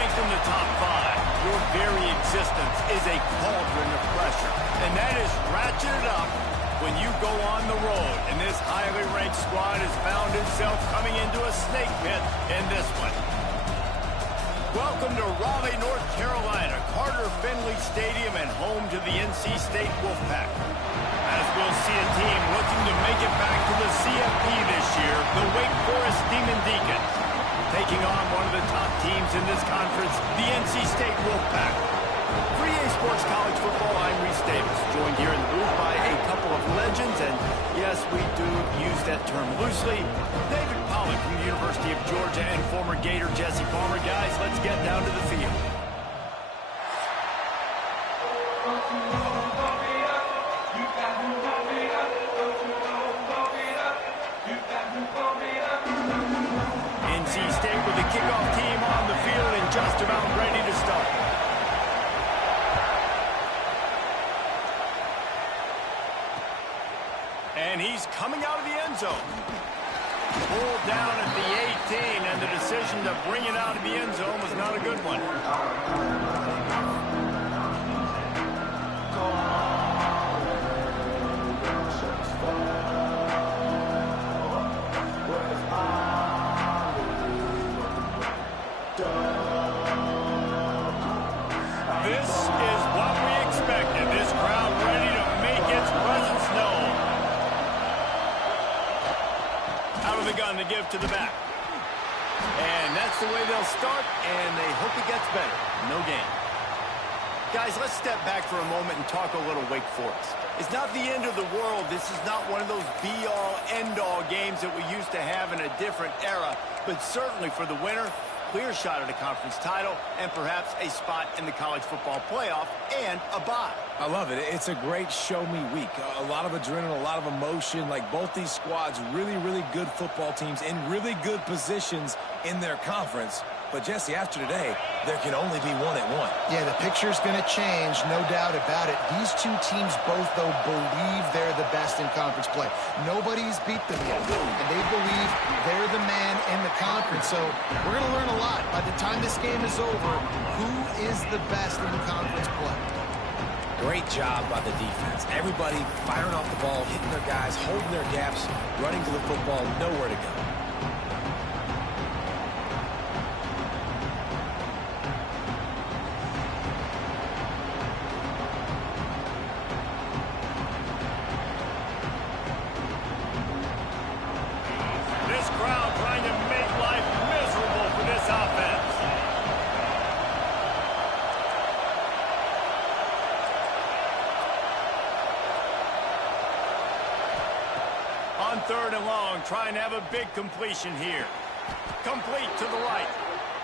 ranked in the top 5, your very existence is a cauldron of pressure. And that is ratcheted up when you go on the road. And this highly ranked squad has found itself coming into a snake pit in this one. Welcome to Raleigh, North Carolina, Carter Finley Stadium, and home to the NC State Wolfpack. As we'll see a team looking to make it back to the CFP this year, the Wake Forest Demon Deacons, taking on one of the top teams in this conference, the NC State Wolfpack. For EA Sports College Football, I'm Reese Davis, joined here in the booth by a couple of legends, and yes, we do use that term loosely. David Pollack from the University of Georgia and former Gator Jesse Palmer. Guys, let's get down to the field. NC State with the kickoff team on the field and just about ready to start. And he's coming out of the end zone. Pulled down at the 18, and the decision to bring it out of the end zone was not a good one. This is what we expected. This crowd ready to make its presence known. Out of the gun to give to the back. And that's the way they'll start, and they hope it gets better. No gain. Guys, let's step back for a moment and talk a little Wake Forest. It's not the end of the world. This is not one of those be-all, end-all games that we used to have in a different era, but certainly for the winner, clear shot at a conference title, and perhaps a spot in the college football playoff, and a bye. I love it. It's a great show-me week. A lot of adrenaline, a lot of emotion. Like both these squads, really, really good football teams in really good positions in their conference. But, Jesse, after today, there can only be one at one. Yeah, the picture's going to change, no doubt about it. These two teams both, though, believe they're the best in conference play. Nobody's beat them yet, and they believe they're the man in the conference. So we're going to learn a lot. By the time this game is over, who is the best in conference play? Great job by the defense. Everybody firing off the ball, hitting their guys, holding their gaps, running to the football, nowhere to go. This crowd trying to make life miserable for this offense. On 3rd and long, trying to have a big completion here. Complete to the right.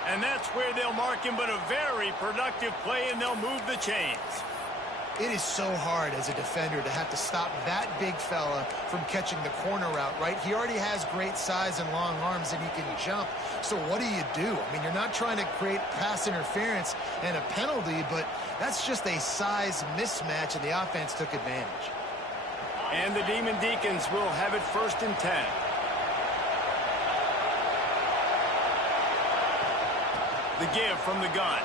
And that's where they'll mark him, but a very productive play, and they'll move the chains. It is so hard as a defender to have to stop that big fella from catching the corner route, right? He already has great size and long arms, and he can jump. So what do? I mean, you're not trying to create pass interference and a penalty, but that's just a size mismatch, and the offense took advantage. And the Demon Deacons will have it 1st and 10. The give from the gun.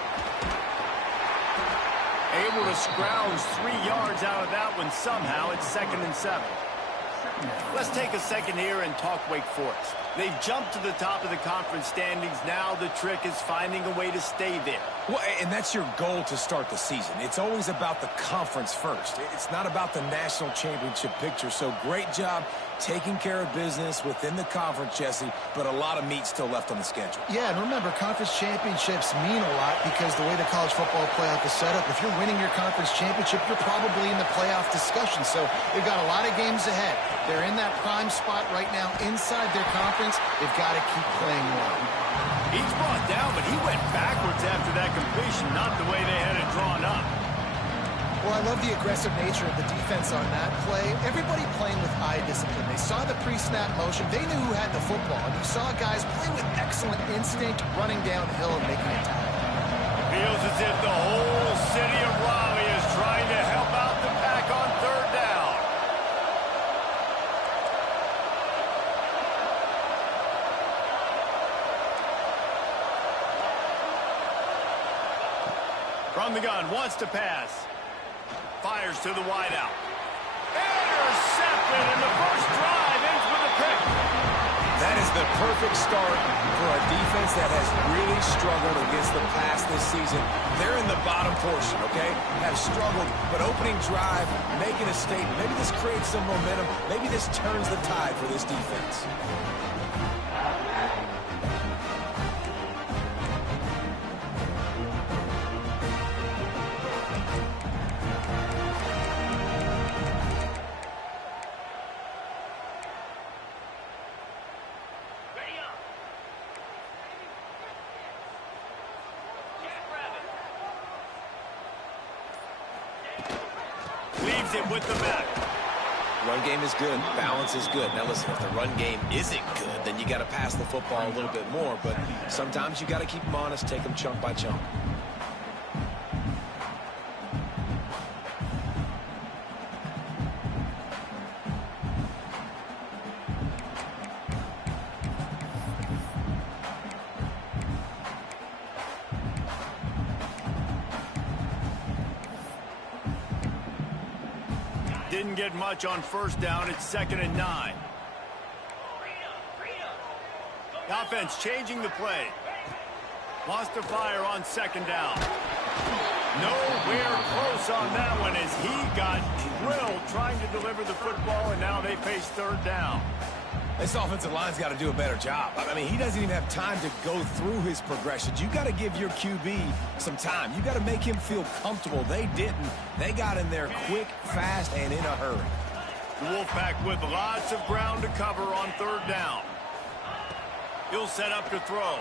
Able to scrounge 3 yards out of that one somehow. It's 2nd and 7. Let's take a second here and talk Wake Forest. They've jumped to the top of the conference standings. Now the trick is finding a way to stay there. Well, and that's your goal to start the season. It's always about the conference first. It's not about the national championship picture. So great job taking care of business within the conference, Jesse, but a lot of meat still left on the schedule. Yeah, and remember, conference championships mean a lot because the way the college football playoff is set up, if you're winning your conference championship, you're probably in the playoff discussion. So they've got a lot of games ahead. They're in that prime spot right now inside their conference. They've got to keep playing well. He's brought down, but he went backwards after that completion, not the way they had it drawn up. Well, I love the aggressive nature of the defense on that play. Everybody playing with eye discipline. They saw the pre-snap motion. They knew who had the football. And you saw guys play with excellent instinct, running downhill and making a tackle. Feels as if the whole city of Raleigh is trying to help out the pack on 3rd down. From the gun, wants to pass. Fires to the wideout. Intercepted, and the first drive ends with a pick. That is the perfect start for a defense that has really struggled against the pass this season. They're in the bottom portion, okay? Have struggled, but opening drive, making a statement. Maybe this creates some momentum. Maybe this turns the tide for this defense. Leaves it with the back. Run game is good. Balance is good. Now, listen, if the run game isn't good, then you got to pass the football a little bit more. But sometimes you got to keep them honest, take them chunk by chunk. Didn't get much on first down. It's 2nd and 9. The offense changing the play. Wants to fire on 2nd down. Nowhere close on that one as he got drilled trying to deliver the football, and now they face 3rd down. This offensive line's got to do a better job. I mean, he doesn't even have time to go through his progressions. You got to give your QB some time. You got to make him feel comfortable. They didn't. They got in there quick, fast, and in a hurry. The Wolfpack with lots of ground to cover on 3rd down. He'll set up to throw.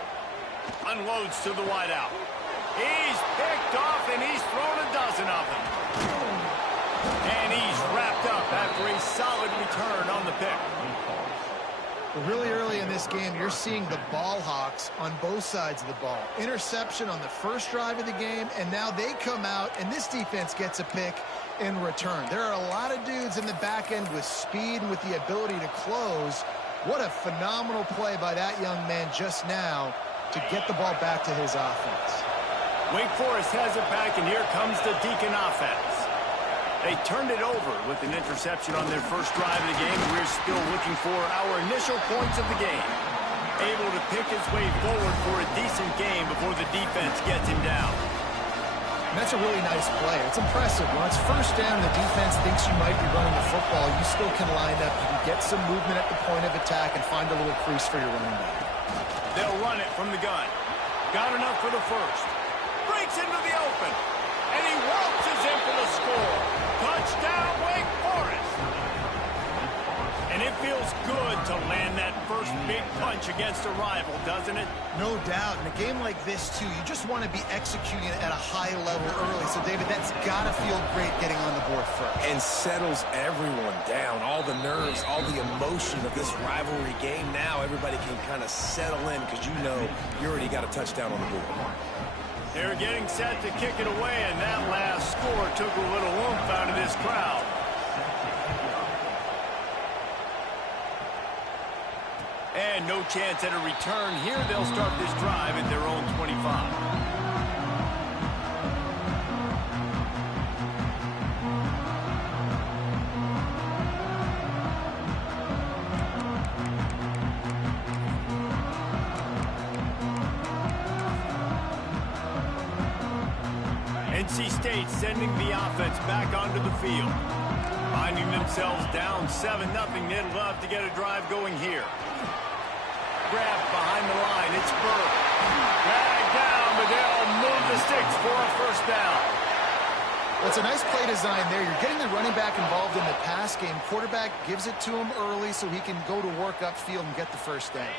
Unloads to the wideout. He's picked off, and he's thrown a dozen of them. And he's wrapped up after a solid return on the pick. Really early in this game, you're seeing the ball hawks on both sides of the ball. Interception on the first drive of the game, and now they come out, and this defense gets a pick in return. There are a lot of dudes in the back end with speed and with the ability to close. What a phenomenal play by that young man just now to get the ball back to his offense. Wake Forest has it back, and here comes the Deacon offense. They turned it over with an interception on their first drive of the game. We're still looking for our initial points of the game. Able to pick his way forward for a decent game before the defense gets him down. And that's a really nice play. It's impressive. When it's first down, the defense thinks you might be running the football. You still can line up. You can get some movement at the point of attack and find a little crease for your running back. They'll run it from the gun. Got enough for the first. Breaks into the open. And he waltzes in for the score. Touchdown, Wake Forest. And it feels good to land that first big punch against a rival, doesn't it? No doubt. In a game like this, too, you just want to be executing it at a high level early. So, David, that's got to feel great getting on the board first. And settles everyone down. All the nerves, all the emotion of this rivalry game. Now everybody can kind of settle in because you know you already got a touchdown on the board. They're getting set to kick it away, and that last score took a little oomph out of this crowd. And no chance at a return here. They'll start this drive at their own 25. NC State sending the offense back onto the field. Finding themselves down 7-0. They'd love to get a drive going here. Grab behind the line. It's Bird. Dragged down, but they'll move the sticks for a first down. Well, it's a nice play design there. You're getting the running back involved in the pass game. Quarterback gives it to him early so he can go to work upfield and get the first down.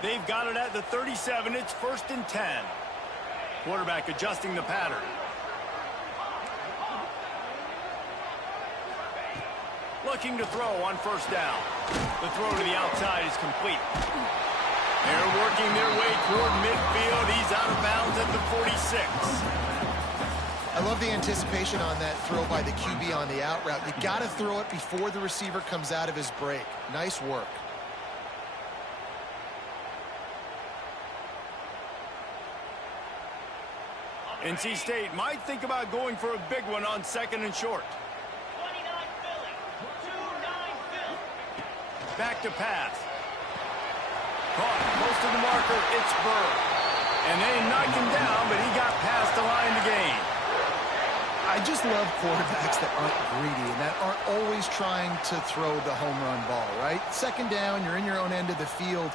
They've got it at the 37. It's 1st and 10. Quarterback adjusting the pattern. Looking to throw on first down. The throw to the outside is complete. They're working their way toward midfield. He's out of bounds at the 46. I love the anticipation on that throw by the QB on the out route. You got to throw it before the receiver comes out of his break. Nice work. NC State might think about going for a big one on 2nd and short. Back to pass. Caught close to the marker. It's Burr. And they knocked him down, but he got past the line to gain. I just love quarterbacks that aren't greedy and that aren't always trying to throw the home run ball, right? 2nd down, you're in your own end of the field.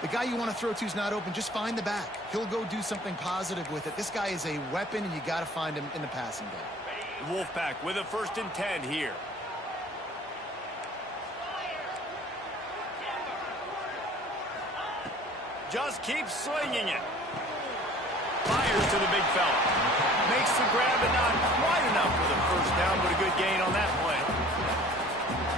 The guy you want to throw to is not open. Just find the back. He'll go do something positive with it. This guy is a weapon, and you got to find him in the passing game. The Wolfpack with a 1st and 10 here. Just keeps slinging it. Fires to the big fella. Makes the grab, but not quite enough for the 1st down, but a good gain on that play.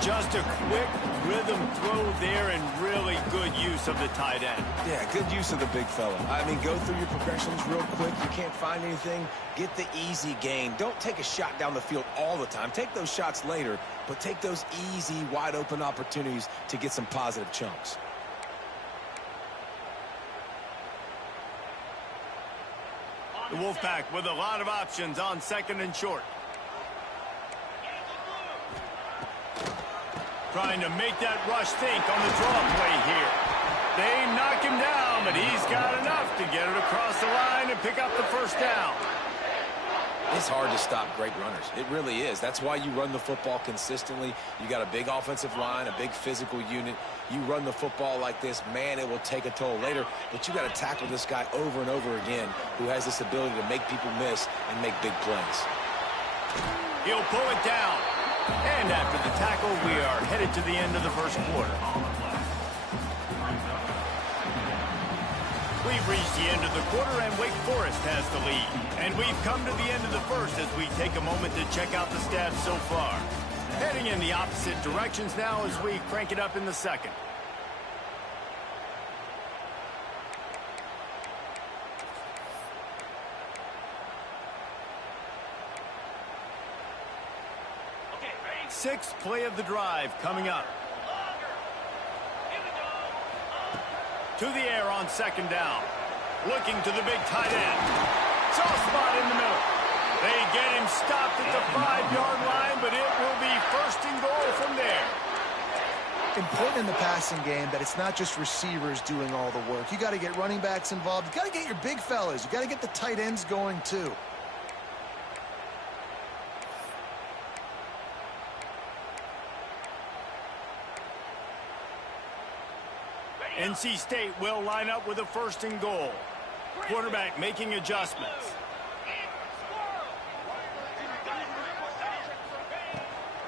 Just a quick rhythm throw there and really good use of the tight end. Yeah, good use of the big fella. I mean, go through your progressions real quick. You can't find anything. Get the easy gain. Don't take a shot down the field all the time. Take those shots later, but take those easy, wide-open opportunities to get some positive chunks. The Wolfpack with a lot of options on 2nd and short. Trying to make that rush think on the draw play here. They knock him down, but he's got enough to get it across the line and pick up the 1st down. It's hard to stop great runners. It really is. That's why you run the football consistently. You got a big offensive line, a big physical unit. You run the football like this, man, it will take a toll later. But you got to tackle this guy over and over again who has this ability to make people miss and make big plays. He'll pull it down. And after the tackle, we are headed to the end of the 1st quarter. We've reached the end of the quarter, and Wake Forest has the lead. And we've come to the end of the 1st as we take a moment to check out the stats so far. Heading in the opposite directions now as we crank it up in the 2nd. Sixth play of the drive coming up. To the air on 2nd down. Looking to the big tight end. Soft spot in the middle. They get him stopped at the 5-yard line, but it will be 1st and goal from there. Important in the passing game that it's not just receivers doing all the work. You got to get running backs involved. You got to get your big fellas. You got to get the tight ends going too. NC State will line up with a 1st and goal. Quarterback making adjustments.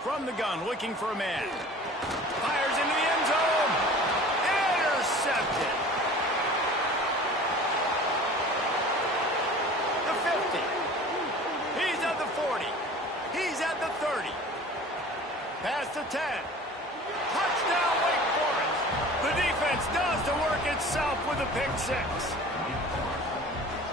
From the gun, looking for a man. Fires into the end zone. Intercepted. The 50. He's at the 40. He's at the 30. Past the 10. Touchdown, Wake Forest. The defense does the work itself with a pick 6.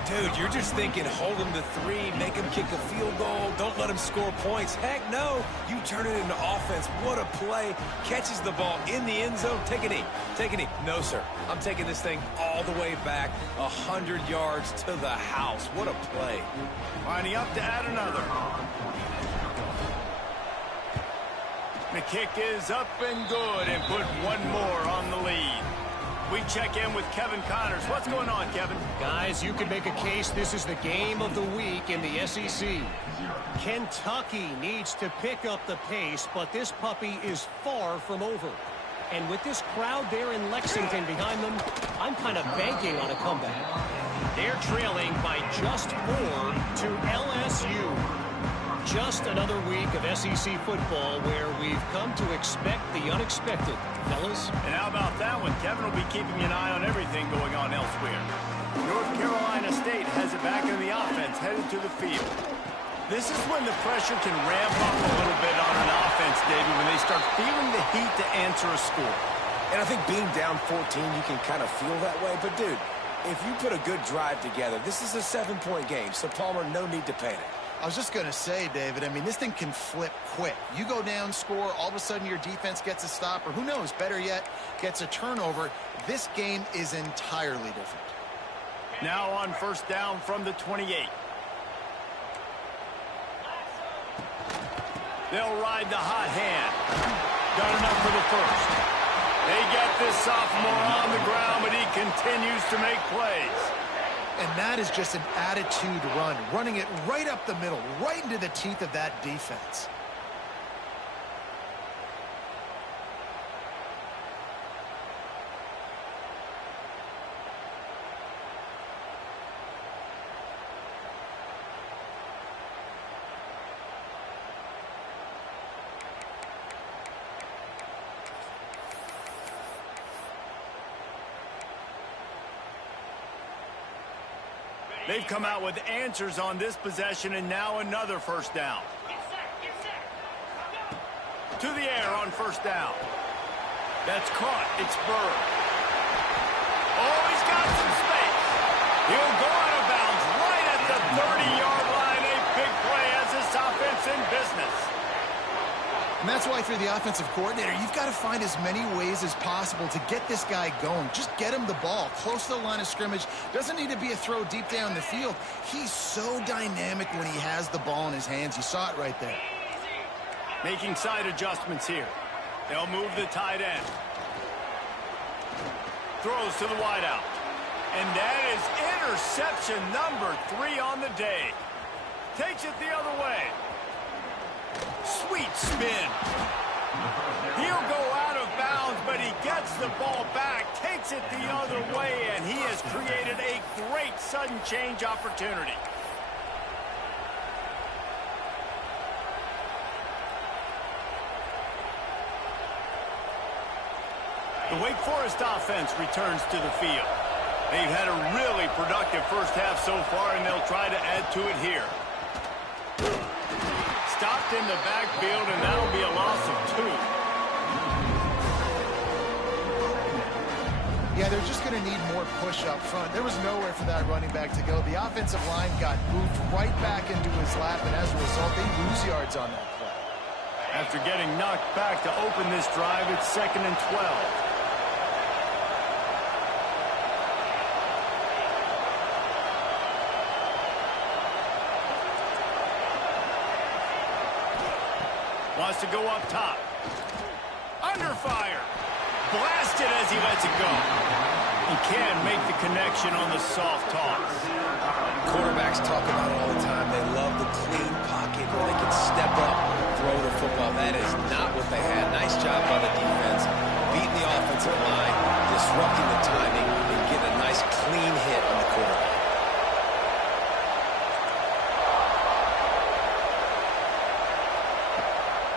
Dude, you're just thinking hold him to 3, make him kick a field goal, don't let him score points. Heck no, you turn it into offense. What a play. Catches the ball in the end zone. Take a knee. Take a knee. No, sir. I'm taking this thing all the way back 100 yards to the house. What a play. Lining up to add another. The kick is up and good and put one more on the lead. We check in with Kevin Connors. What's going on, Kevin? Guys, you can make a case this is the game of the week in the SEC. Kentucky needs to pick up the pace, but this puppy is far from over. And with this crowd there in Lexington behind them, I'm kind of banking on a comeback. They're trailing by just 4 to LSU. Just another week of SEC football where we've come to expect the unexpected, fellas. And how about that one? Kevin will be keeping an eye on everything going on elsewhere. North Carolina State has it back in the offense, headed to the field. This is when the pressure can ramp up a little bit on an offense, David, when they start feeling the heat to answer a score. And I think being down 14, you can kind of feel that way. But, dude, if you put a good drive together, this is a 7-point game. So, Palmer, no need to panic. I was just going to say, David, I mean, this thing can flip quick. You go down, score, all of a sudden your defense gets a stop, or who knows, better yet, gets a turnover. This game is entirely different. Now on 1st down from the 28. They'll ride the hot hand. Done enough for the first. They get this sophomore on the ground, but he continues to make plays. And that is just an attitude run, running it right up the middle, right into the teeth of that defense. They've come out with answers on this possession, and now another first down. To the air on first down. That's caught. It's Bird. Oh, he's got some space. He'll go out of bounds right at the 30-yard line. A big play as this offense in business. And that's why, for the offensive coordinator, you've got to find as many ways as possible to get this guy going. Just get him the ball close to the line of scrimmage. Doesn't need to be a throw deep down the field. He's so dynamic when he has the ball in his hands. You saw it right there. Making side adjustments here. They'll move the tight end. Throws to the wideout. And that is interception number 3 on the day. Takes it the other way. Sweet spin. He'll go out of bounds, but he gets the ball back, takes it the other way, and he has created a great sudden change opportunity. The Wake Forest offense returns to the field. They've had a really productive first half so far, and they'll try to add to it here. Stopped in the backfield, and that'll be a loss of 2. Yeah, they're just going to need more push up front. There was nowhere for that running back to go. The offensive line got moved right back into his lap, and as a result, they lose yards on that play. After getting knocked back to open this drive, it's 2nd and 12. Wants to go up top. Under fire. Blasted as he lets it go. He can make the connection on the soft toss. Quarterbacks talk about it all the time. They love the clean pocket where they can step up, throw the football. That is not what they had. Nice job by the defense, beating the offensive line, disrupting the timing, and getting a nice clean hit on the quarterback.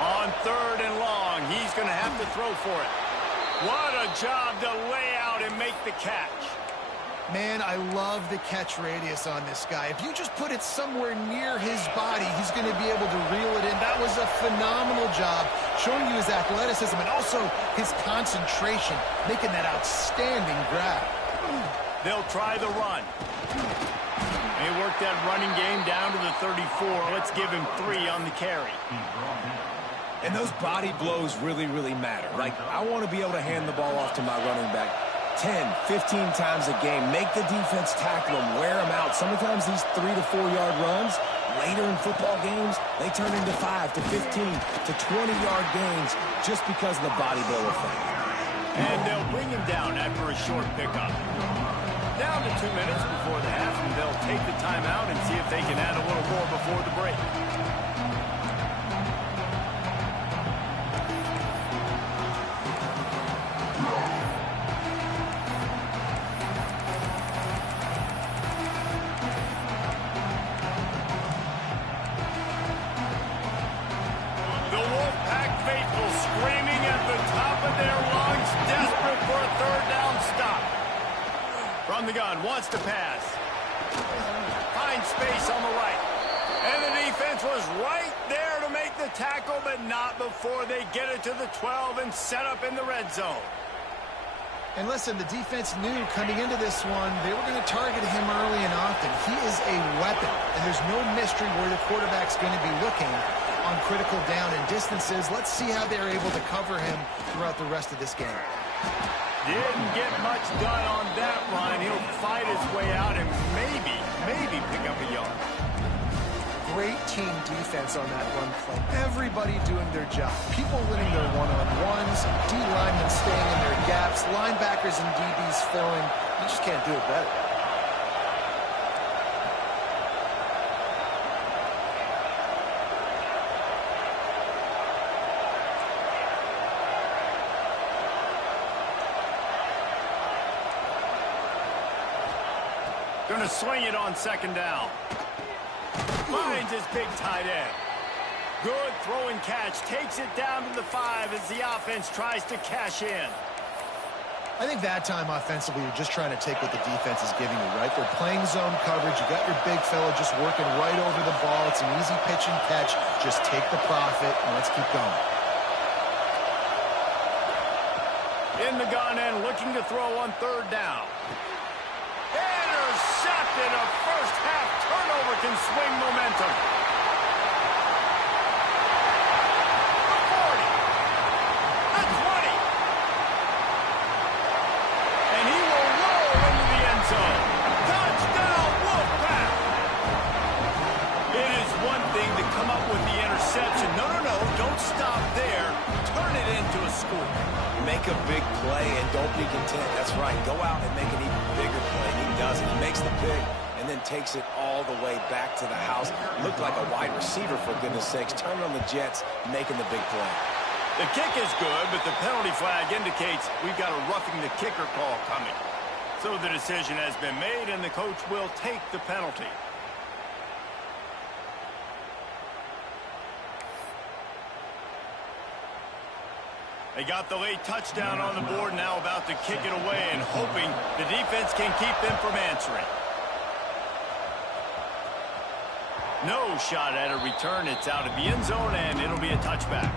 On 3rd and long, he's going to have to throw for it. What a job to lay out and make the catch. Man, I love the catch radius on this guy. If you just put it somewhere near his body, he's going to be able to reel it in. That was a phenomenal job, showing you his athleticism and also his concentration, making that outstanding grab. They'll try the run. They work that running game down to the 34. Let's give him 3 on the carry. And those body blows really, really matter. Like, I want to be able to hand the ball off to my running back 10, 15 times a game. Make the defense tackle them, wear them out. Sometimes these 3 to 4 yard runs, later in football games, they turn into 5 to 15 to 20 yard gains just because of the body blow effect. And they'll bring him down after a short pickup. Down to 2 minutes before the half, and they'll take the timeout and see if they can add a little more before the break. From the gun, wants to pass. Finds space on the right. And the defense was right there to make the tackle, but not before they get it to the 12 and set up in the red zone. And listen, the defense knew coming into this one, they were going to target him early and often. He is a weapon, and there's no mystery where the quarterback's going to be looking on critical down and distances. Let's see how they're able to cover him throughout the rest of this game. Didn't get much done on that run. He'll fight his way out and maybe pick up a yard. great team defense on that run play. Everybody doing their job. People winning their one-on-ones, D linemen staying in their gaps, linebackers and DBs filling. You just can't do it better. Going to swing it on second down. Finds his big tight end. Good throw and catch. Takes it down to the 5 as the offense tries to cash in. I think that time offensively, you're just trying to take what the defense is giving you, right? They're playing zone coverage. You got your big fella just working right over the ball. It's an easy pitch and catch. Just take the profit and let's keep going. In the gun and looking to throw on third down. Intercepted. A first half turnover can swing momentum. The 40. The 20. And he will roll into the end zone. Touchdown, Wolfpack. It is one thing to come up with the interception. No, don't stop there. Turn it into a score. Make a big play and don't be content. That's right. Go out and make an even bigger play. He does it. He makes the pick and then takes it all the way back to the house. Looked like a wide receiver, for goodness sakes. Turn on the Jets, making the big play. The kick is good, but the penalty flag indicates we've got a roughing the kicker call coming. So the decision has been made, and the coach will take the penalty. They got the late touchdown on the board, now about to kick it away and hoping the defense can keep them from answering. No shot at a return. It's out of the end zone, and it'll be a touchback.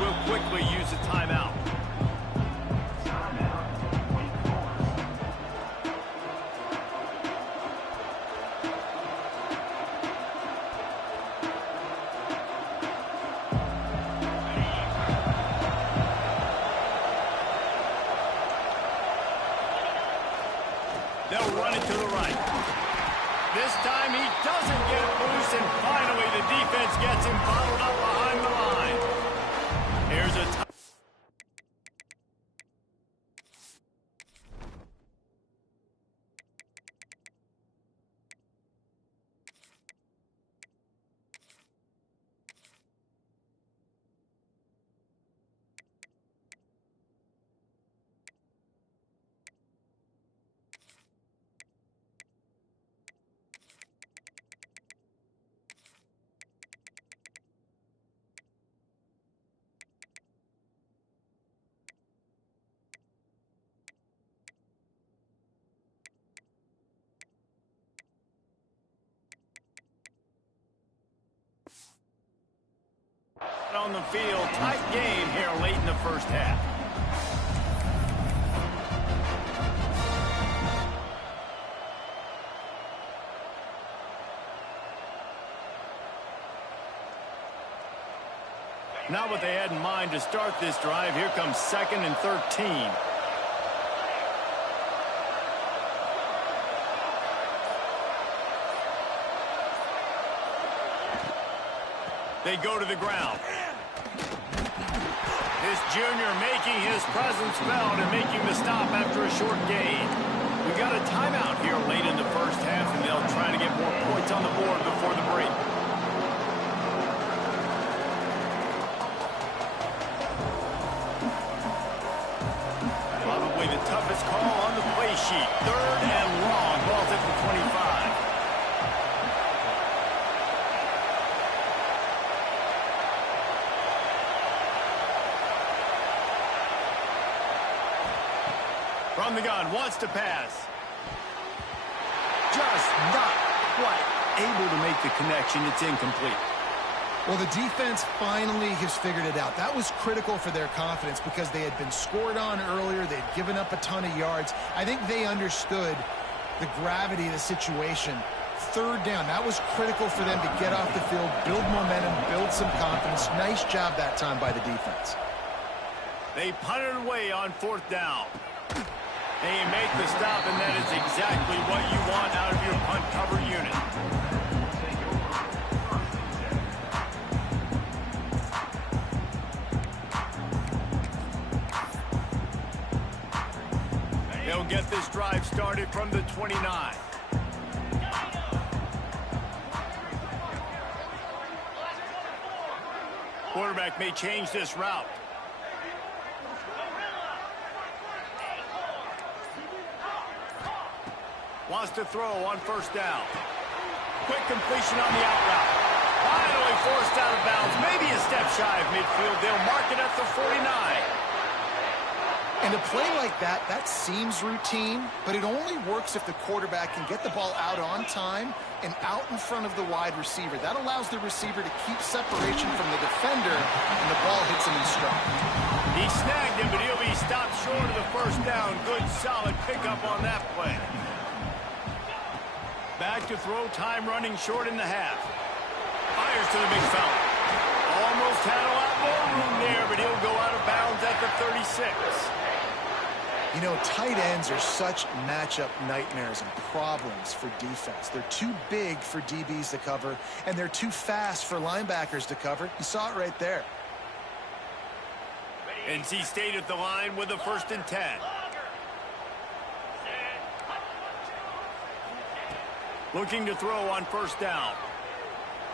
Will quickly use a timeout. They'll run it to the right. This time he doesn't get it loose, and finally the defense gets him bottled up behind the line. Here's a on the field. Tight game here late in the first half. Not what they had in mind to start this drive. Here comes 2nd and 13. They go to the ground. This junior making his presence felt and making the stop after a short gain. We got a timeout here late in the first half, and they'll try to get more points on the board before the break. Probably the toughest call on the play sheet. 3rd and long. Ball's at the 25. From the gun, wants to pass. Just not quite able to make the connection. It's incomplete. Well, the defense finally has figured it out. That was critical for their confidence because they had been scored on earlier. They'd given up a ton of yards. I think they understood the gravity of the situation. Third down, that was critical for them to get off the field, build momentum, build some confidence. Nice job that time by the defense. They punted away on fourth down. They make the stop, and that is exactly what you want out of your punt cover unit. They'll get this drive started from the 29. Quarterback may change this route. Wants to throw on first down. Quick completion on the out route. Finally forced out of bounds. Maybe a step shy of midfield. They'll mark it at the 49. And a play like that, that seems routine, but it only works if the quarterback can get the ball out on time and out in front of the wide receiver. That allows the receiver to keep separation from the defender, and the ball hits him in stride. He snagged him, but he'll be stopped short of the first down. Good, solid pickup on that play. Back to throw, time running short in the half. Fires to the big fella. Almost had a lot more room there, but he'll go out of bounds at the 36. You know, tight ends are such matchup nightmares and problems for defense. They're too big for DBs to cover, and they're too fast for linebackers to cover. You saw it right there. NC State at the line with a 1st and 10. Looking to throw on first down.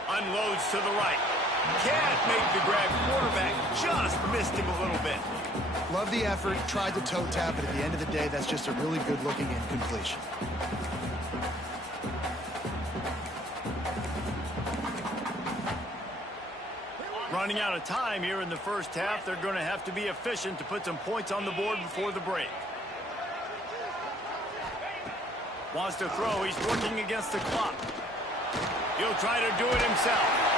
Unloads to the right. Can't make the grab. Quarterback just missed him a little bit. Love the effort, tried to toe tap, but at the end of the day, that's just a really good-looking incompletion. Running out of time here in the first half. They're going to have to be efficient to put some points on the board before the break. Wants to throw. He's working against the clock. He'll try to do it himself.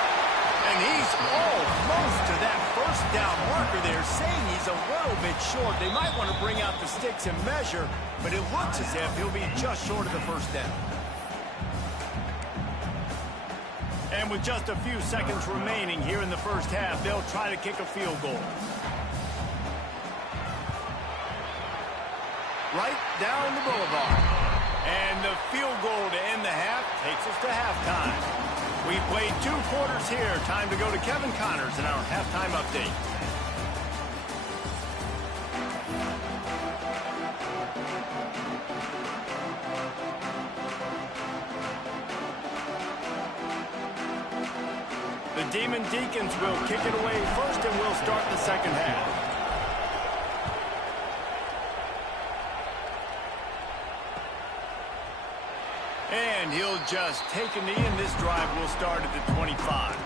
And he's almost to that first down marker there, saying he's a little bit short. They might want to bring out the sticks and measure, but it looks as if he'll be just short of the first down. And with just a few seconds remaining here in the first half, they'll try to kick a field goal. Right down the boulevard. And the field goal to end the half takes us to halftime. We've played 2 quarters here. Time to go to Kevin Connors in our halftime update. The Demon Deacons will kick it away first, and we'll start the second half. And he'll just take a knee, and this drive will start at the 25.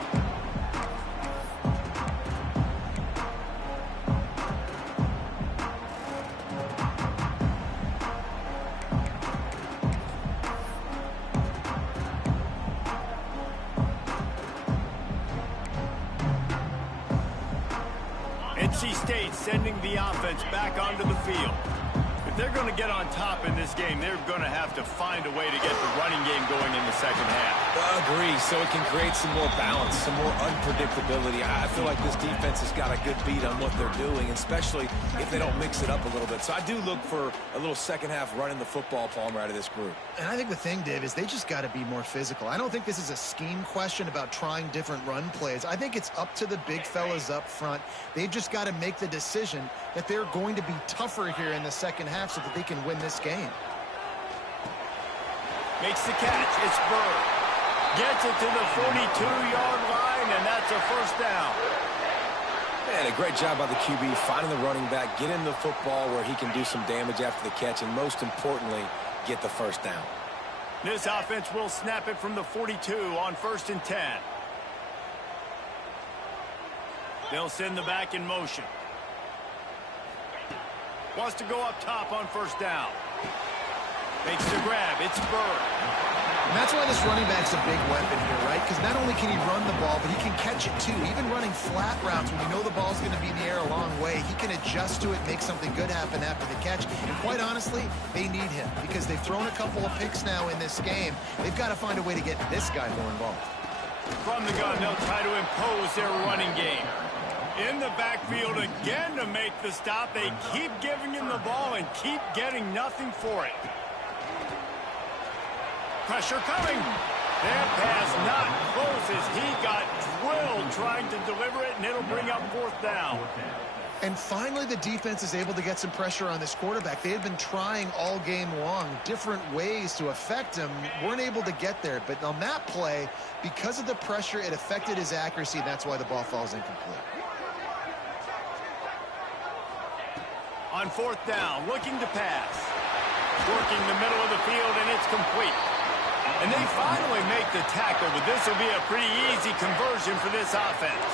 NC State sending the offense back onto the field. If they're going to get on top in this game, they're going to have to find a way to get the running game going in the second half. Agree, so it can create some more balance, some more unpredictability. I feel like this defense has got a good beat on what they're doing, especially if they don't mix it up a little bit. So I do look for a little second half running the football, Palmer, out of this group. And I think the thing, Dave, is they just got to be more physical. I don't think this is a scheme question about trying different run plays. I think it's up to the big fellas up front. They've just got to make the decision that they're going to be tougher here in the second half so that they can win this game. Makes the catch. It's Bird. Gets it to the 42-yard line, and that's a first down. Man, a great job by the QB finding the running back, get him the football where he can do some damage after the catch, and most importantly, get the first down. This offense will snap it from the 42 on 1st and 10. They'll send the back in motion. Wants to go up top on first down. Makes the grab. It's Bird. And that's why this running back's a big weapon here, right? Because not only can he run the ball, but he can catch it too. Even running flat routes when you know the ball's going to be in the air a long way, he can adjust to it, make something good happen after the catch. And quite honestly, they need him because they've thrown a couple of picks now in this game. They've got to find a way to get this guy more involved. From the gun, they'll try to impose their running game. In the backfield again to make the stop. They keep giving him the ball and keep getting nothing for it. Pressure coming. That pass not close as he got drilled trying to deliver it, and it'll bring up 4th down. And finally, the defense is able to get some pressure on this quarterback. They had been trying all game long different ways to affect him. Weren't able to get there. But on that play, because of the pressure, it affected his accuracy, and that's why the ball falls incomplete. On 4th down, looking to pass. Working the middle of the field, and it's complete. And they finally make the tackle, but this will be a pretty easy conversion for this offense.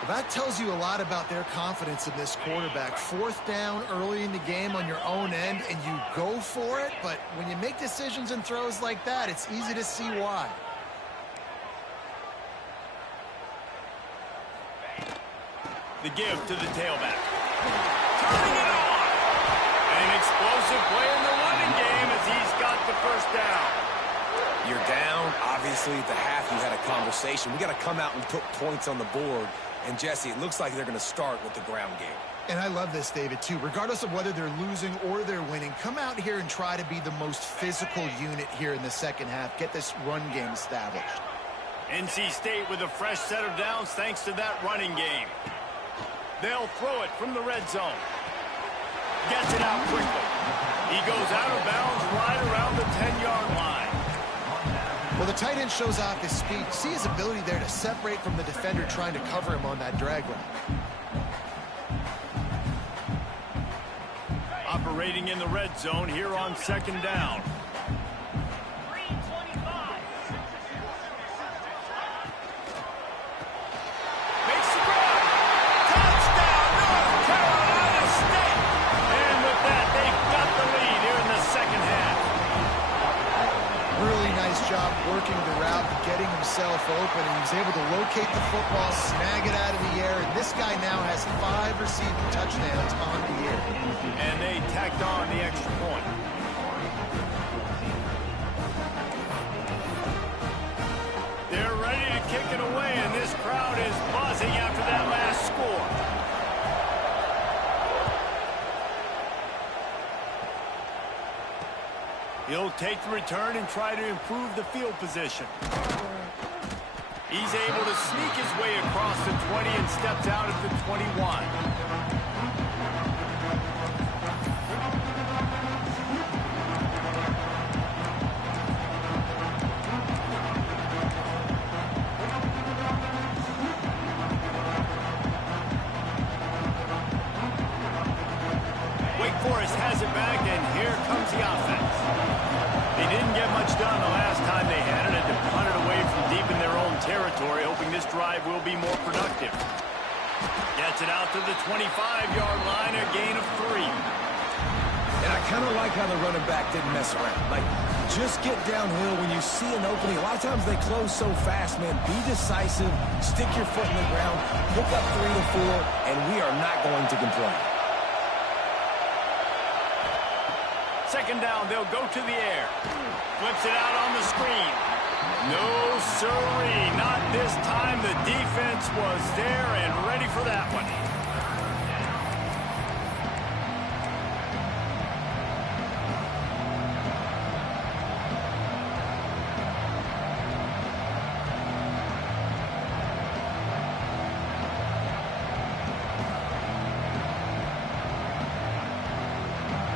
Well, that tells you a lot about their confidence in this quarterback. 4th down early in the game on your own end, and you go for it. But when you make decisions and throws like that, it's easy to see why. The give to the tailback. Turning it on. An explosive play in the running game as he's got the 1st down. You're down. Obviously, at the half, you had a conversation. We got to come out and put points on the board. And, Jesse, it looks like they're going to start with the ground game. And I love this, David, too. Regardless of whether they're losing or they're winning, come out here and try to be the most physical unit here in the second half. Get this run game established. NC State with a fresh set of downs thanks to that running game. They'll throw it from the red zone. Gets it out quickly. He goes out of bounds right around the 10-yard line. Well, the tight end shows off his speed. See his ability there to separate from the defender trying to cover him on that drag route. Operating in the red zone here on 2nd down. Working the route and getting himself open, and he's able to locate the football, snag it out of the air, and this guy now has 5 receiving touchdowns on the year. And they tacked on the extra point. They're ready to kick it away, and this crowd is buzzing after that last score. He'll take the return and try to improve the field position. He's able to sneak his way across the 20 and steps out at the 21. Wake Forest has it back, and here comes the offense. They didn't get much done the last time they had it, and to punt it away from deep in their own territory, hoping this drive will be more productive. Gets it out to the 25-yard line, a gain of 3. And I kind of like how the running back didn't mess around. Like, just get downhill when you see an opening. A lot of times they close so fast, man. Be decisive, stick your foot in the ground, pick up 3 to 4, and we are not going to complain. 2nd down, they'll go to the air. Flips it out on the screen. No, sirree, not this time. The defense was there and ready for that one.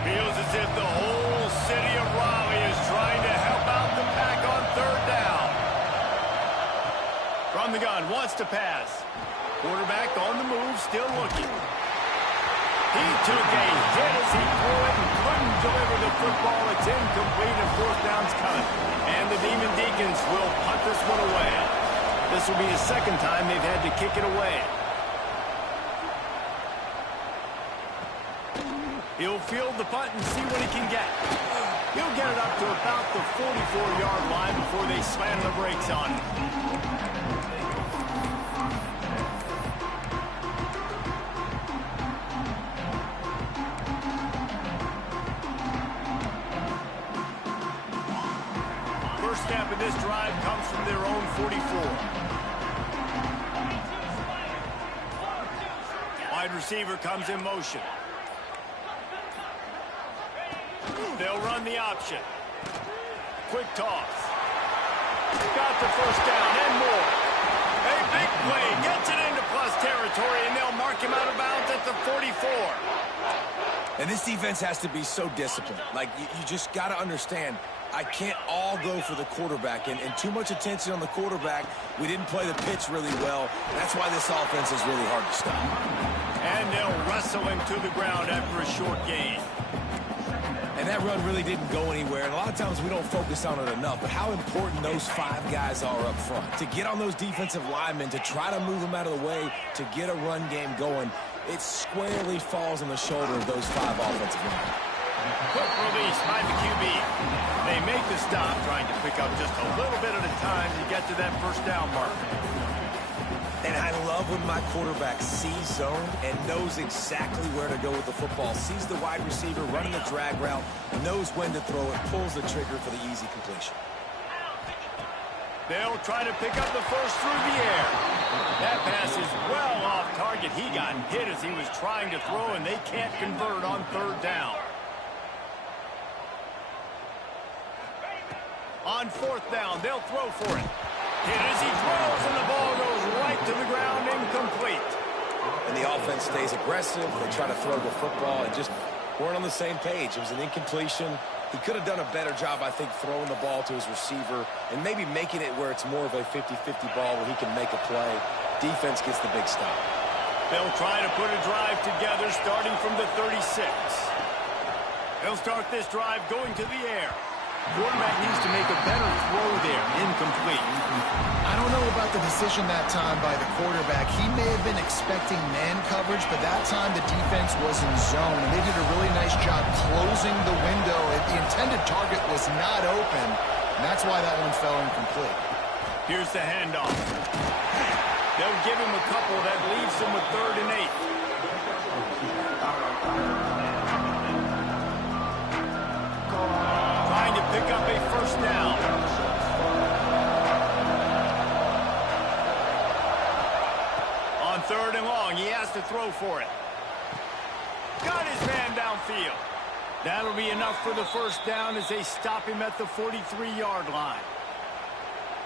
Feels as if the whole city of Raleigh is trying to help out the pack on 3rd down. From the gun, wants to pass. Quarterback on the move, still looking. He took a hit as he threw it and couldn't deliver the football. It's incomplete and 4th down's coming. And the Demon Deacons will punt this one away. This will be the 2nd time they've had to kick it away. He'll field the punt and see what he can get. He'll get it up to about the 44-yard line before they slam the brakes on it. First snap of this drive comes from their own 44. Wide receiver comes in motion. They'll run the option. Quick toss. Got the first down and more. A big play. Gets it into plus territory, and they'll mark him out of bounds at the 44. And this defense has to be so disciplined. Like, you just got to understand, I can't all go for the quarterback. And too much attention on the quarterback. We didn't play the pitch really well. That's why this offense is really hard to stop. And they'll wrestle him to the ground after a short gain. And that run really didn't go anywhere. And a lot of times we don't focus on it enough. But how important those 5 guys are up front. To get on those defensive linemen, to try to move them out of the way, to get a run game going, it squarely falls on the shoulder of those 5 offensive linemen. Quick release by the QB. They make the stop, trying to pick up just a little bit at a time to get to that first down mark. And I love when my quarterback sees zone and knows exactly where to go with the football. Sees the wide receiver running the drag route, knows when to throw it, pulls the trigger for the easy completion. They'll try to pick up the first through the air. That pass is well off target. He got hit as he was trying to throw, and they can't convert on third down. On fourth down, they'll throw for it. Hit as he throws, and the ball goes right to the ground, incomplete. And the offense stays aggressive. They try to throw the football and just weren't on the same page. It was an incompletion. He could have done a better job, I think, throwing the ball to his receiver and maybe making it where it's more of a 50-50 ball where he can make a play. Defense gets the big stop. They'll try to put a drive together starting from the 36. They'll start this drive going to the air. Quarterback needs to make a better throw there. Incomplete. I don't know about the decision that time by the quarterback. He may have been expecting man coverage, but that time the defense was in zone. And they did a really nice job closing the window. The intended target was not open, and that's why that one fell incomplete. Here's the handoff. They'll give him a couple that leaves him with 3rd and 8. Pick up a first down. On 3rd and long, he has to throw for it. Got his man downfield. That'll be enough for the first down as they stop him at the 43-yard line.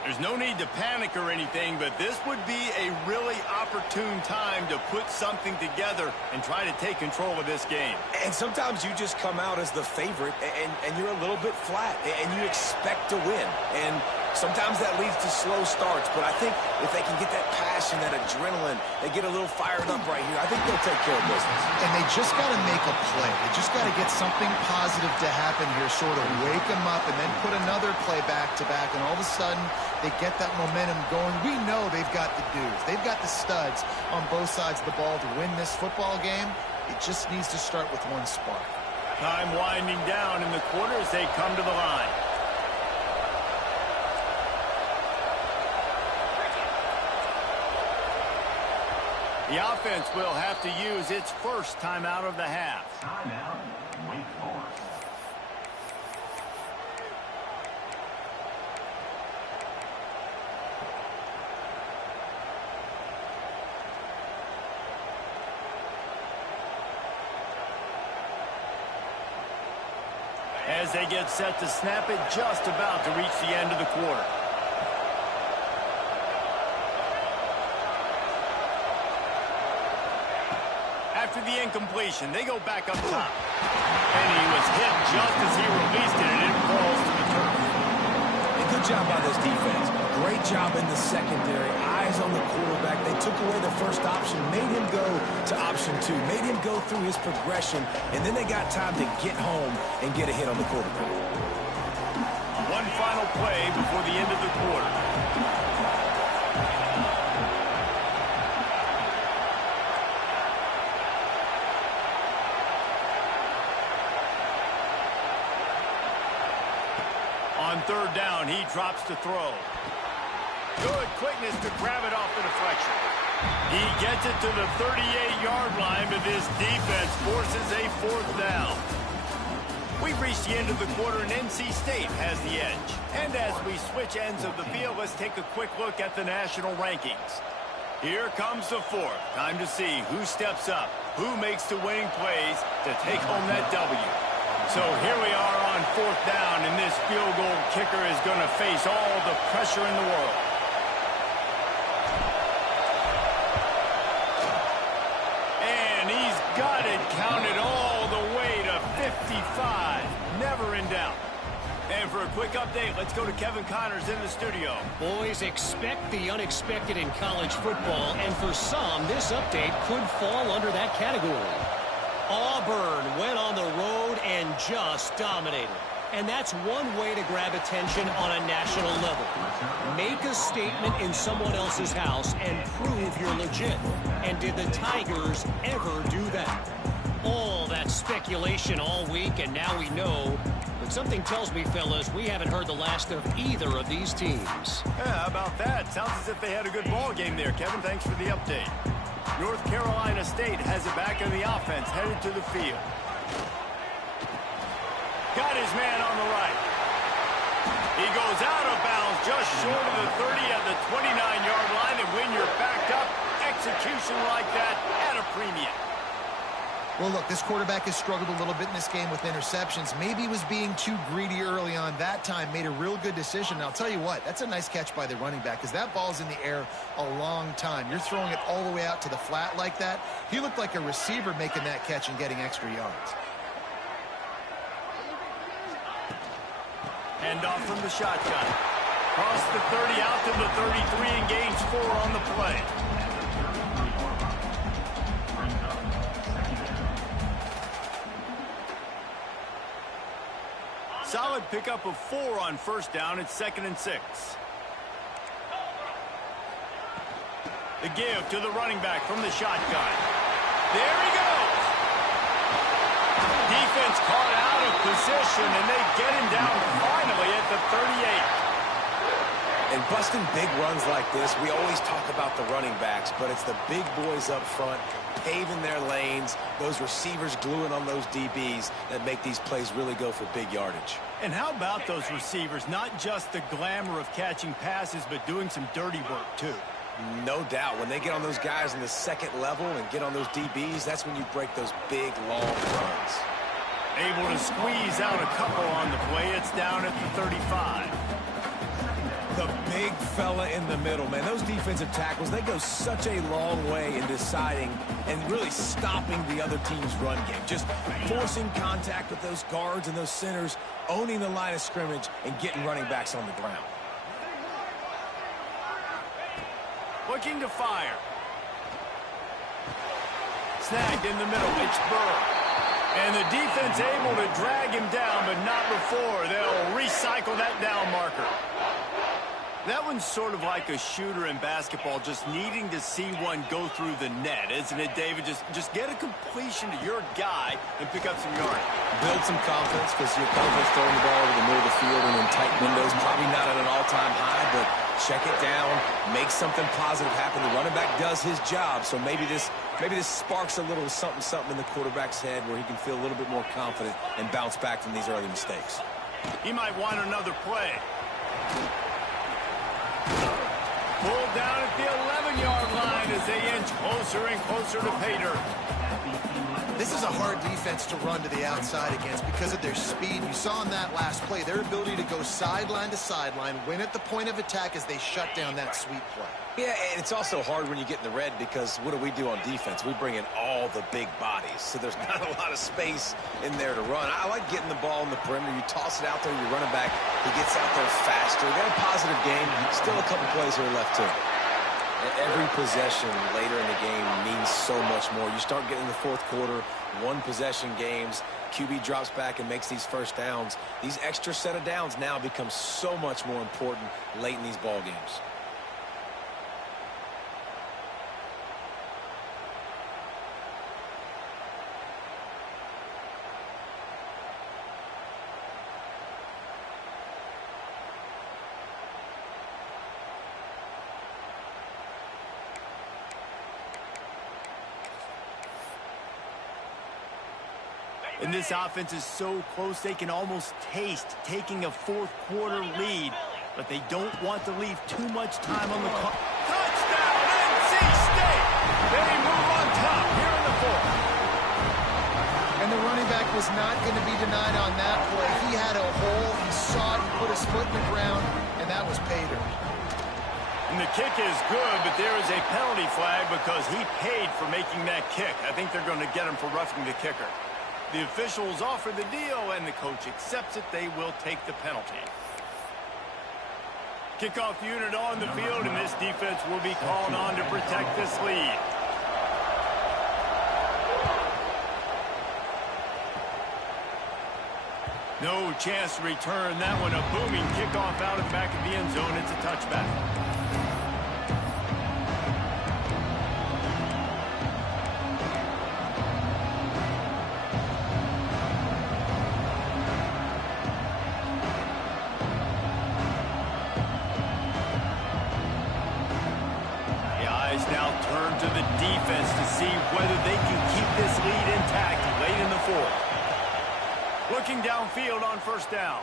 There's no need to panic or anything, but this would be a really opportune time to put something together and try to take control of this game. And sometimes you just come out as the favorite, and you're a little bit flat, and you expect to win. And sometimes that leads to slow starts, but I think if they can get that passion, that adrenaline, they get a little fired up right here, I think they'll take care of business. And they just got to make a play. They just got to get something positive to happen here, sort of wake them up, and then put another play back-to-back, and all of a sudden they get that momentum going. We know they've got the dudes. They've got the studs on both sides of the ball to win this football game. It just needs to start with one spark. Time winding down in the quarter as they come to the line. The offense will have to use its first timeout of the half. Timeout, Wake Forest. As they get set to snap it, just about to reach the end of the quarter. After the incompletion, they go back up top. And he was hit just as he released it, and it falls to the turf. And good job by this defense. Great job in the secondary. Eyes on the quarterback. They took away the first option, made him go to option 2, made him go through his progression, and then they got time to get home and get a hit on the quarterback. One final play before the end of the quarter. On third down, he drops to throw. Good quickness to grab it off the deflection. He gets it to the 38-yard line, but this defense forces a fourth down. We've reached the end of the quarter, and NC State has the edge. And as we switch ends of the field, let's take a quick look at the national rankings. Here comes the fourth. Time to see who steps up, who makes the winning plays to take home that W. So here we are on fourth down, and this field goal kicker is going to face all the pressure in the world. And he's got it counted all the way to 55. Never in doubt. And for a quick update, let's go to Kevin Connors in the studio. Boys, expect the unexpected in college football, and for some, this update could fall under that category. Auburn went on the road and just dominated. And that's one way to grab attention on a national level. Make a statement in someone else's house and prove you're legit. And did the Tigers ever do that? All that speculation all week, and now we know. But something tells me, fellas, we haven't heard the last of either of these teams. Yeah, how about that? Sounds as if they had a good ball game there, Kevin. Thanks for the update. North Carolina State has it back in the offense, headed to the field. Got his man on the right. He goes out of bounds just short of the 30 at the 29-yard line, and when you're backed up, execution like that at a premium. Well, look, this quarterback has struggled a little bit in this game with interceptions. Maybe he was being too greedy early on. That time made a real good decision. And I'll tell you what, that's a nice catch by the running back, because that ball's in the air a long time. You're throwing it all the way out to the flat like that. He looked like a receiver making that catch and getting extra yards. Hand off from the shotgun. Cross the 30 out to the 33 and gains 4 on the play. Solid pickup of 4 on first down. It's 2nd and 6. The give to the running back from the shotgun. There he goes. Defense caught out of position, and they get him down finally at the 38. And busting big runs like this, we always talk about the running backs, but it's the big boys up front paving their lanes, those receivers gluing on those DBs that make these plays really go for big yardage. And how about those receivers? Not just the glamour of catching passes, but doing some dirty work, too. No doubt. When they get on those guys in the second level and get on those DBs, that's when you break those big, long runs. Able to squeeze out a couple on the play. It's down at the 35. The big fella in the middle, man. Those defensive tackles, they go such a long way in deciding and really stopping the other team's run game. Just forcing contact with those guards and those centers, owning the line of scrimmage, and getting running backs on the ground. Looking to fire. Snagged in the middle. It's Burr. And the defense able to drag him down, but not before. They'll recycle that down marker. That one's sort of like a shooter in basketball, just needing to see one go through the net, isn't it, David? Just get a completion to your guy and pick up some yards. Build some confidence, because your confidence throwing the ball over the middle of the field and in tight windows, probably not at an all-time high, but check it down, make something positive happen. The running back does his job, so maybe this sparks a little something in the quarterback's head where he can feel a little bit more confident and bounce back from these early mistakes. He might want another play. Pulled down at the 11-yard line as they inch closer and closer to pay dirt. This is a hard defense to run to the outside against because of their speed. You saw in that last play their ability to go sideline to sideline, win at the point of attack as they shut down that sweep play. Yeah, and it's also hard when you get in the red, because what do on defense? We bring in all the big bodies, so there's not a lot of space in there to run. I like getting the ball in the perimeter. You toss it out there, you run it back. He gets out there faster. They got a positive game. Still a couple plays here left, too. Every possession later in the game means so much more. You start getting in the fourth quarter, one-possession games, QB drops back and makes these first downs. These extra set of downs now become so much more important late in these ball games. And this offense is so close they can almost taste taking a fourth-quarter lead. But they don't want to leave too much time on the clock. Touchdown, NC State! They move on top here in the fourth. And the running back was not going to be denied on that play. He had a hole, he saw it, he put his foot in the ground, and that was pay dirt. And the kick is good, but there is a penalty flag because he paid for making that kick. I think they're going to get him for roughing the kicker. The officials offer the deal, and the coach accepts it. They will take the penalty. Kickoff unit on the field, and this defense will be called on to protect this lead. No chance to return that one. A booming kickoff out of the back of the end zone. It's a touchback. The eyes now turn to the defense to see whether they can keep this lead intact late in the fourth. Looking downfield on first down.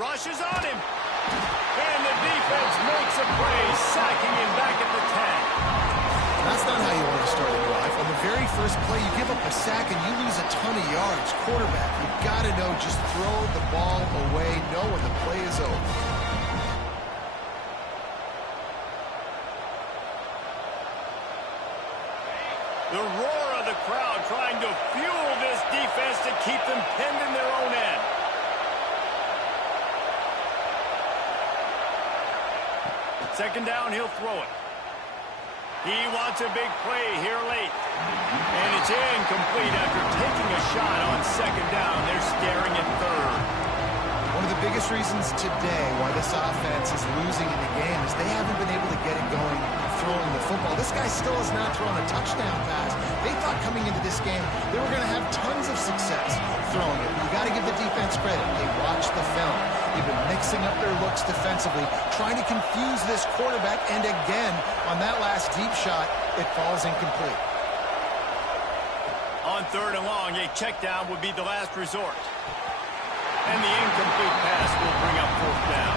Rushes on him. And the defense makes a play, sacking him back at the 10. That's not how you want to start a drive. On the very first play, you give up a sack and you lose a ton of yards. Quarterback, you've got to know, just throw the ball away, know when the play is over. The roar of the crowd trying to fuel this defense to keep them pinned in their own end. Second down, he'll throw it. He wants a big play here late. And it's incomplete after taking a shot on second down. They're staring at third. One of the biggest reasons today why this offense is losing in the game is they haven't been able to get it going throwing the football. This guy still has not thrown a touchdown pass. They thought coming into this game they were going to have tons of success throwing it. You got to give the defense credit. They watched the film. They've been mixing up their looks defensively, trying to confuse this quarterback, and again, on that last deep shot, it falls incomplete. On third and long, a check down would be the last resort. And the incomplete pass will bring up fourth down.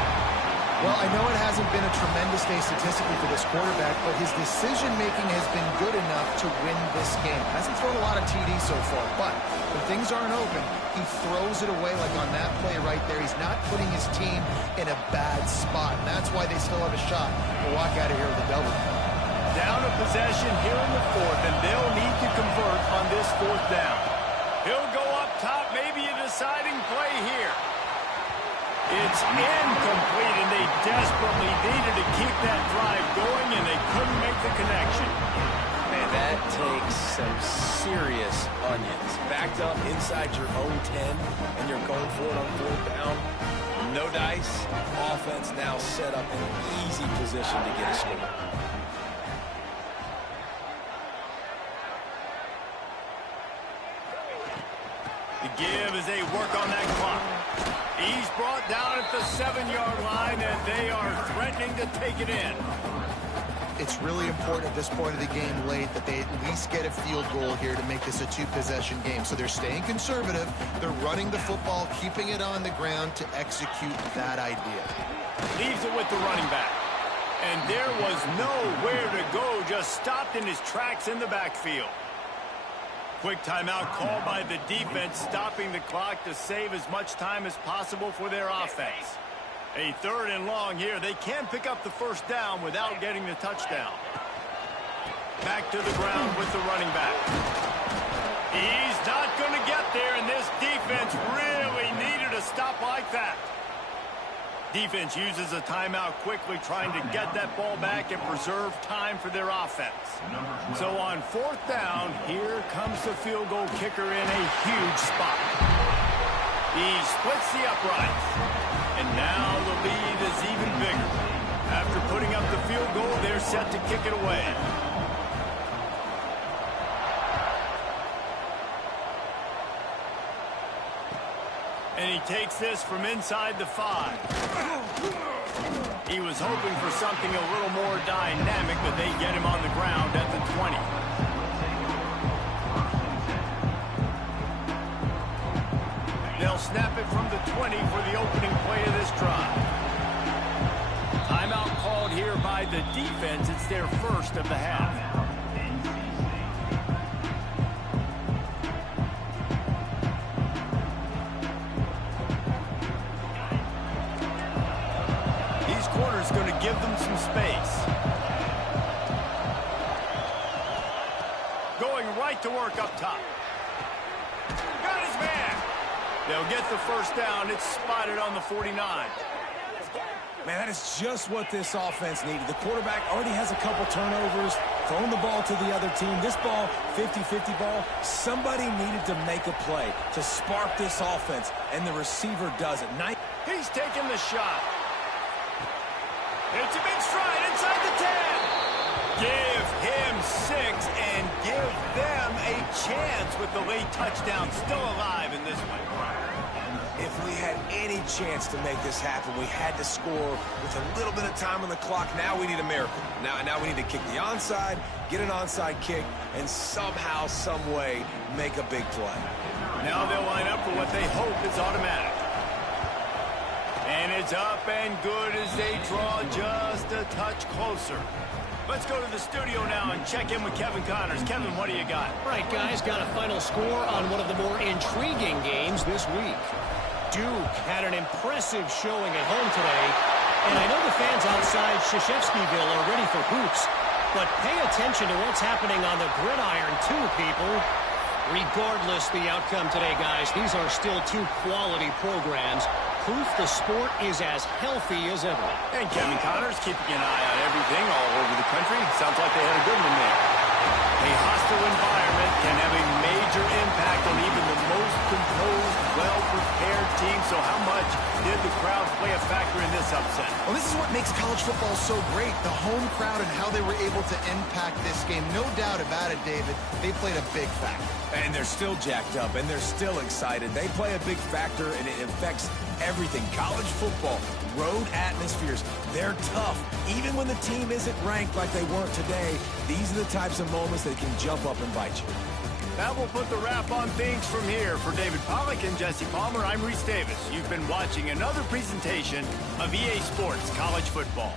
Well, I know it hasn't been a tremendous day statistically for this quarterback, but his decision-making has been good enough to win this game. Hasn't thrown a lot of TDs so far, but when things aren't open, he throws it away like on that play right there. He's not putting his team in a bad spot, and that's why they still have a shot to walk out of here with a W. Down a possession here in the fourth, and they'll need to convert on this fourth down. He'll go up top, maybe a deciding play here. It's incomplete, and they desperately needed to keep that drive going, and they couldn't make the connection. Man, that takes some serious onions. Backed up inside your own 10, and you're going for it on fourth down. No dice. Offense now set up in an easy position to get a score. The give as they work on that clock. He's brought down at the 7-yard line, and they are threatening to take it in. It's really important at this point of the game late that they at least get a field goal here to make this a two-possession game. So they're staying conservative. They're running the football, keeping it on the ground to execute that idea. Leaves it with the running back. And there was nowhere to go, just stopped in his tracks in the backfield. Quick timeout called by the defense, stopping the clock to save as much time as possible for their offense. A third and long here. They can pick up the first down without getting the touchdown. Back to the ground with the running back. He's not going to get there, and this defense really needed a stop like that. Defense uses a timeout quickly, trying to get that ball back and preserve time for their offense. So on fourth down, here comes the field goal kicker in a huge spot. He splits the uprights, and now the lead is even bigger. After putting up the field goal, they're set to kick it away. And he takes this from inside the 5. He was hoping for something a little more dynamic, but they get him on the ground at the 20. They'll snap it from the 20 for the opening play of this drive. Timeout called here by the defense. It's their first of the half. These corners going to give them some space. Going right to work up top. Got his man. They'll get the first down. It's spotted on the 49. Man, that is just what this offense needed. The quarterback already has a couple turnovers, throwing the ball to the other team. This ball, 50-50 ball, somebody needed to make a play to spark this offense, and the receiver does it. He's taking the shot. It's a big stride inside the 10. Give him 6 and give them a chance with the late touchdown still alive in this one. If we had any chance to make this happen, we had to score with a little bit of time on the clock. Now we need a miracle. Now we need to kick the onside, get an onside kick, and somehow, some way, make a big play. Now they'll line up for what they hope is automatic. And it's up and good as they draw just a touch closer. Let's go to the studio now and check in with Kevin Connors. Kevin, what do you got? Right, guys, got a final score on one of the more intriguing games this week. Duke had an impressive showing at home today, and I know the fans outside Krzyzewskiville are ready for hoops, but pay attention to what's happening on the gridiron too, people. Regardless the outcome today, guys, these are still two quality programs. Proof the sport is as healthy as ever. And Kevin Connors keeping an eye on everything all over the country. Sounds like they had a good one there. A hostile environment can have a major impact on even the most composed, well-prepared team. So how much did the crowd play a factor in this upset? Well, this is what makes college football so great, the home crowd and how they were able to impact this game. No doubt about it, David. They played a big factor. And they're still jacked up, and they're still excited. They play a big factor, and it affects everything. College football, road atmospheres, they're tough. Even when the team isn't ranked like they weren't today, these are the types of moments that can jump up and bite you. That will put the wrap on things from here. For David Pollack and Jesse Palmer, I'm Reese Davis. You've been watching another presentation of EA Sports College Football.